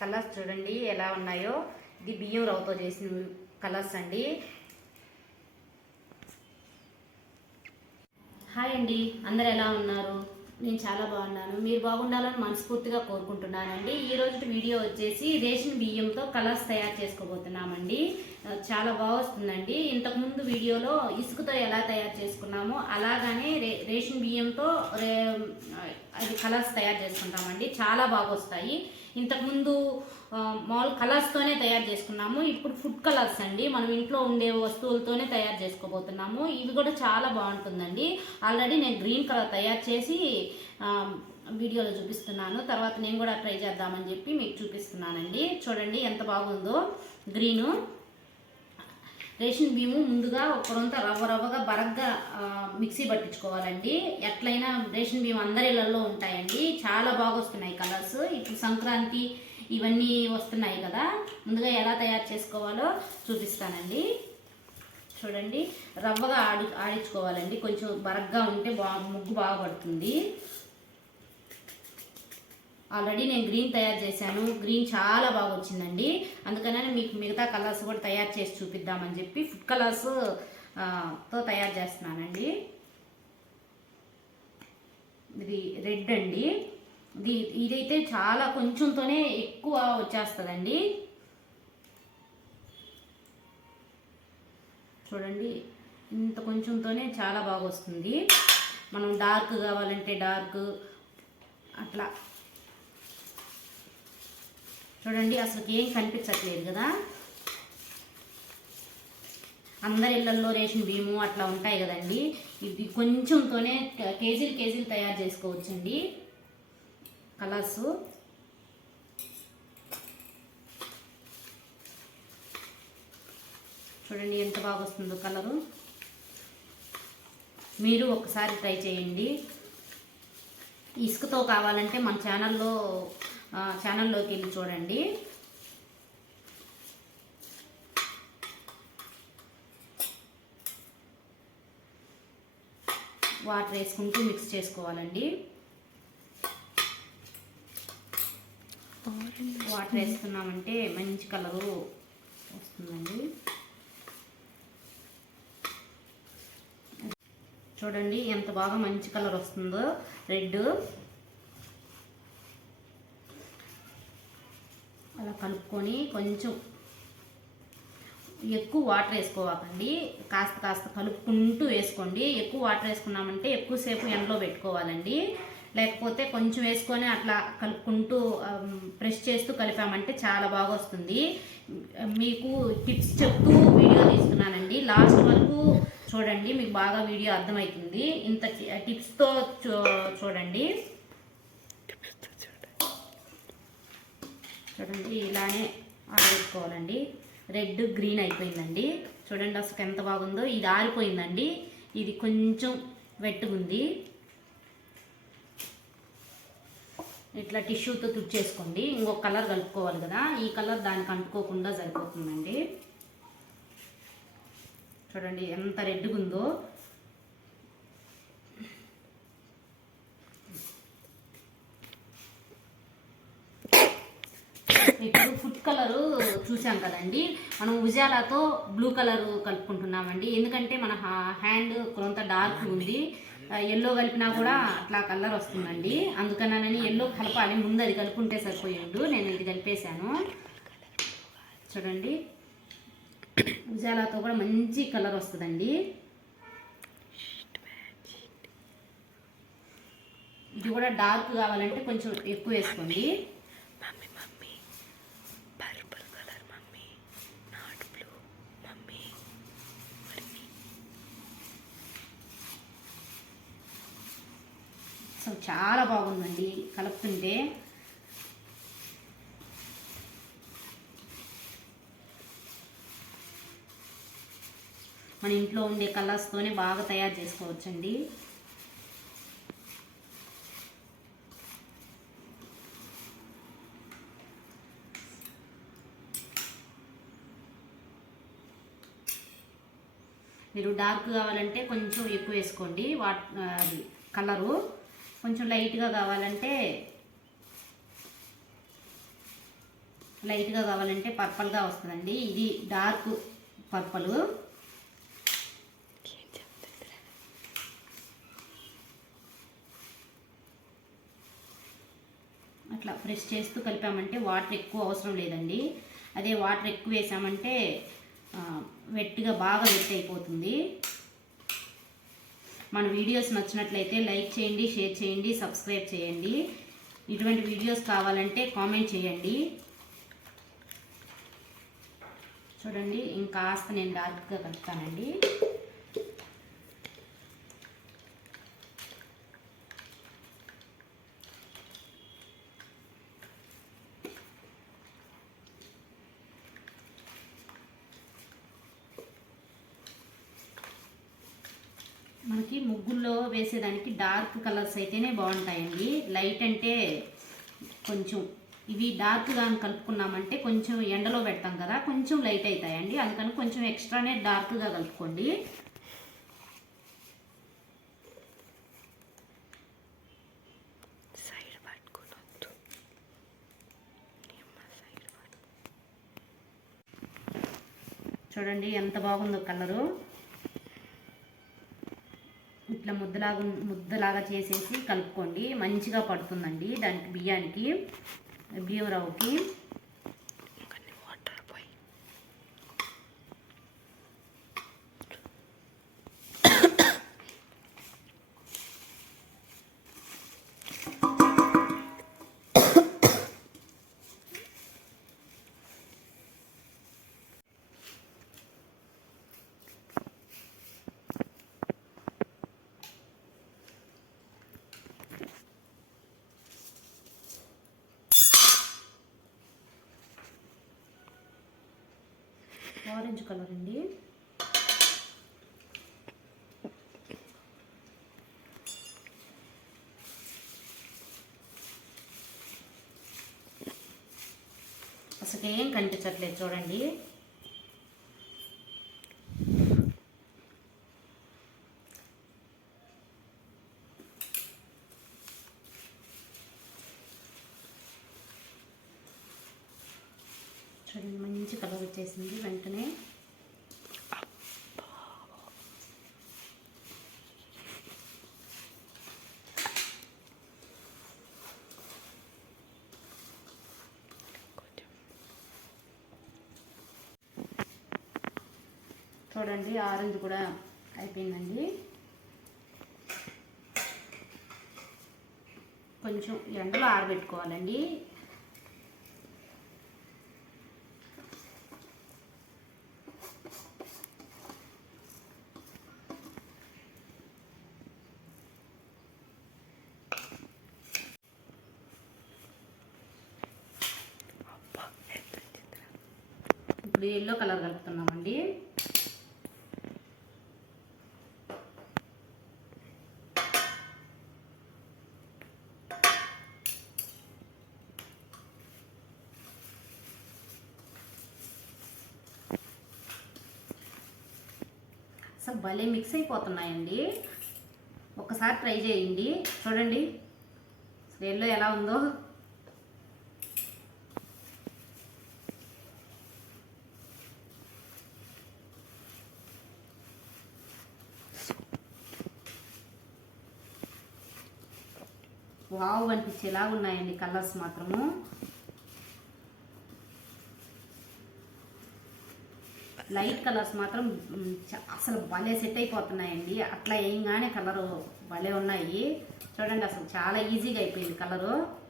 Colours చూడండి ఎలా ఉన్నాయో. ఇది బియ్యం రవ్వతో చేసిన కలర్స్ అండి. హాయ్ అండి. అందరు ఎలా ఉన్నారు? నేను చాలా బాగున్నాను. మీరు బాగుండాలని మనస్ఫూర్తిగా కోరుకుంటున్నానండి. ఈ రోజు వీడియో వచ్చేసి రేషన్ బియ్యంతో కలర్స్ తయారు చేసుకోబోతున్నామండి. చాలా బాగా వస్తుందండి. ఇంతకుముందు వీడియోలో ఇసుకతో ఎలా తయారు చేసుకున్నామో అలాగానే రే రేషన్ బియ్యంతో రే అది కలర్స్ తయారు చేసుకుంటామండి. చాలా బాగా వస్తాయి. ఇంతకుముందు మామూలు కలర్స్తోనే తయారు చేసుకున్నాము. ఇప్పుడు ఫుడ్ కలర్స్ అండి. మనం ఇంట్లో ఉండే వస్తువులతోనే తయారు చేసుకోబోతున్నాము. ఇవి కూడా చాలా బాగుంటుందండి. ఆల్రెడీ నేను గ్రీన్ కలర్ తయారు చేసి వీడియోలో చూపిస్తున్నాను. తర్వాత నేను కూడా ట్రై చేద్దామని చెప్పి మీకు చూపిస్తున్నానండి. చూడండి ఎంత బాగుందో. గ్రీను. రేషన్ బియ్యము ముందుగా ఒకరంతా రవ్వ రవ్వగా బరగ్గా మిక్సీ పట్టించుకోవాలండి. ఎట్లయినా రేషన్ బియ్యం అందరి ఉంటాయండి. చాలా బాగా వస్తున్నాయి కలర్స్. ఇప్పుడు సంక్రాంతి ఇవన్నీ వస్తున్నాయి కదా. ముందుగా ఎలా తయారు చేసుకోవాలో చూపిస్తానండి. చూడండి. రవ్వగా ఆడి ఆడించుకోవాలండి. కొంచెం బరగ్గా ఉంటే బా ముగ్గు బాగా పడుతుంది. ఆల్రెడీ నేను గ్రీన్ తయారు చేశాను. గ్రీన్ చాలా బాగా వచ్చిందండి. అందుకనే మీకు మిగతా కలర్స్ కూడా తయారు చేసి చూపిద్దామని చెప్పి ఫుడ్ కలర్స్తో తయారు చేస్తున్నానండి. ఇది రెడ్ అండి. ఇదైతే చాలా కొంచెంతోనే ఎక్కువ వచ్చేస్తుందండి. చూడండి ఇంత కొంచెంతోనే చాలా బాగా వస్తుంది. మనం డార్క్ కావాలంటే డార్క్ అట్లా. చూడండి అసలు ఏం కనిపించట్లేదు కదా. అందరి ఇళ్ళల్లో రేషన్ బియ్యము అట్లా ఉంటాయి కదండి. ఇది కొంచెంతోనే కేజీలు కేజీలు తయారు చేసుకోవచ్చండి. కలర్స్. చూడండి ఎంత బాగా వస్తుందో కలరు. మీరు ఒకసారి ట్రై చేయండి. ఇసుకతో కావాలంటే మన ఛానల్లో ఛానల్లోకి వెళ్ళి చూడండి. వాటర్ వేసుకుంటూ మిక్స్ చేసుకోవాలండి. వాటర్ వేసుకున్నామంటే మంచి కలరు వస్తుందండి. చూడండి ఎంత బాగా మంచి కలర్ వస్తుందో. రెడ్. అలా కలుపుకొని కొంచెం ఎక్కువ వాటర్ వేసుకోవాలండి. కాస్త కాస్త కలుపుకుంటూ వేసుకోండి. ఎక్కువ వాటర్ వేసుకున్నామంటే ఎక్కువసేపు ఎండలో పెట్టుకోవాలండి. లేకపోతే కొంచెం వేసుకొని అట్లా కలుపుకుంటూ ప్రెస్ చేస్తూ కలిపామంటే చాలా బాగా వస్తుంది మీకు టిప్స్ చెప్తూ వీడియో తీసుకున్నానండి లాస్ట్ వరకు చూడండి మీకు బాగా వీడియో అర్థమవుతుంది ఇంత టిప్స్తో చూ చూడండి. చూడండి ఇలానే ఆడబెట్టుకోవాలండి రెడ్ గ్రీన్ అయిపోయిందండి. చూడండి అసలు ఎంత బాగుందో. ఇది ఆరిపోయిందండి. ఇది కొంచెం వెట్టుకుంది ఇట్లా టిష్యూతో తుడిచేసుకోండి. ఇంకొక కలర్ కలుపుకోవాలి కదా. ఈ కలర్ దానికి అంటుకోకుండా సరిపోతుందండి. చూడండి ఎంత రెడ్గా ఉందో ఇప్పుడు ఫుడ్ కలర్ చూసాం కదండి. మనం ఉజాలాతో బ్లూ కలర్ కలుపుకుంటున్నామండి. ఎందుకంటే మన హ్యాండ్ కొంత డార్క్ ఉంది. ఎల్లో కలిపినా కూడా అట్లా కలర్ వస్తుందండి. అందుకనని ఎల్లో కలపాలి. ముందు అది కలుపుకుంటే సరిపోయిండు నేను ఇది కలిపేశాను. చూడండి. ఉజాలాతో కూడా మంచి కలర్ వస్తుందండి. ఇది కూడా డార్క్ కావాలంటే కొంచెం ఎక్కువ వేసుకోండి mummy mummy purple colour mummy not blue mummy అసలు చాలా బాగుందండి. కలుపుతుంటే. మన ఇంట్లో ఉండే కలర్స్తోనే బాగా తయారు చేసుకోవచ్చండి. మీరు డార్క్ కావాలంటే కొంచెం ఎక్కువ వేసుకోండి. వాట్ అది కలరు. కొంచెం లైట్గా కావాలంటే లైట్గా కావాలంటే పర్పల్గా వస్తుందండి. ఇది డార్క్ పర్పల్. అట్లా ప్రెస్ చేస్తూ కలిపామంటే వాటర్ ఎక్కువ అవసరం లేదండి. అదే వాటర్ ఎక్కువ వేసామంటే వెట్టిగా బాగా వెట్ అయిపోతుంది. మన వీడియోస్ నచ్చినట్లయితే లైక్ చేయండి షేర్ చేయండి సబ్స్క్రైబ్ చేయండి. ఇటువంటి వీడియోస్ కావాలంటే కామెంట్ చేయండి. చూడండి ఇంకా కాస్త నేను డార్క్గా కలుపుతానండి ముగ్గుల్లో వేసేదానికి డార్క్ కలర్స్ అయితేనే బాగుంటాయండి. లైట్ అంటే కొంచెం ఇవి డార్క్గా కలుపుకున్నామంటే కొంచెం ఎండలో పెడతాం కదా కొంచెం లైట్ అవుతాయండి అందుకని కొంచెం ఎక్స్ట్రానే డార్క్గా కలుపుకోండి. చూడండి ఎంత బాగుందో కలరు. ఇట్లా ముద్దలాగా ముద్దలాగా చేసేసి కలుపుకోండి. మంచిగా పడుతుందండి దానికి బియ్యానికి బియ్యం రవ్వకి. ఆరెంజ్ కలర్ అండి. అసలు ఏం కనిపించట్లేదు చూడండి. చూడండి మంచి కలర్ వచ్చేసింది వెంటనే. చూడండి ఆరెంజ్ కూడా అయిపోయిందండి. కొంచెం ఎండలో ఆరబెట్టుకోవాలండి. ఇప్పుడు ఎల్లో కలర్ కలుపుతున్నామండి. అసలు భలే మిక్స్ అయిపోతున్నాయండి. ఒకసారి ట్రై చేయండి. చూడండి. ఎల్లో ఎలా ఉందో. వావ్ అనిపించేలా ఉన్నాయండి కలర్స్ మాత్రము. లైట్ కలర్స్ మాత్రం చ- అసలు భలే సెట్ అయిపోతున్నాయండి. అట్లా వేయంగానే కలరు భలే ఉన్నాయి. చూడండి అసలు చాలా ఈజీగా అయిపోయింది కలరు.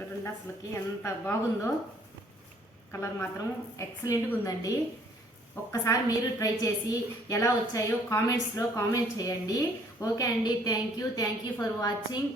చూడండి అసలుకి ఎంత బాగుందో. కలర్ మాత్రం ఎక్సలెంట్గా ఉందండి. ఒక్కసారి మీరు ట్రై చేసి ఎలా వచ్చాయో కామెంట్స్లో కామెంట్ చేయండి. ఓకే అండి. Thank you. Thank you for watching.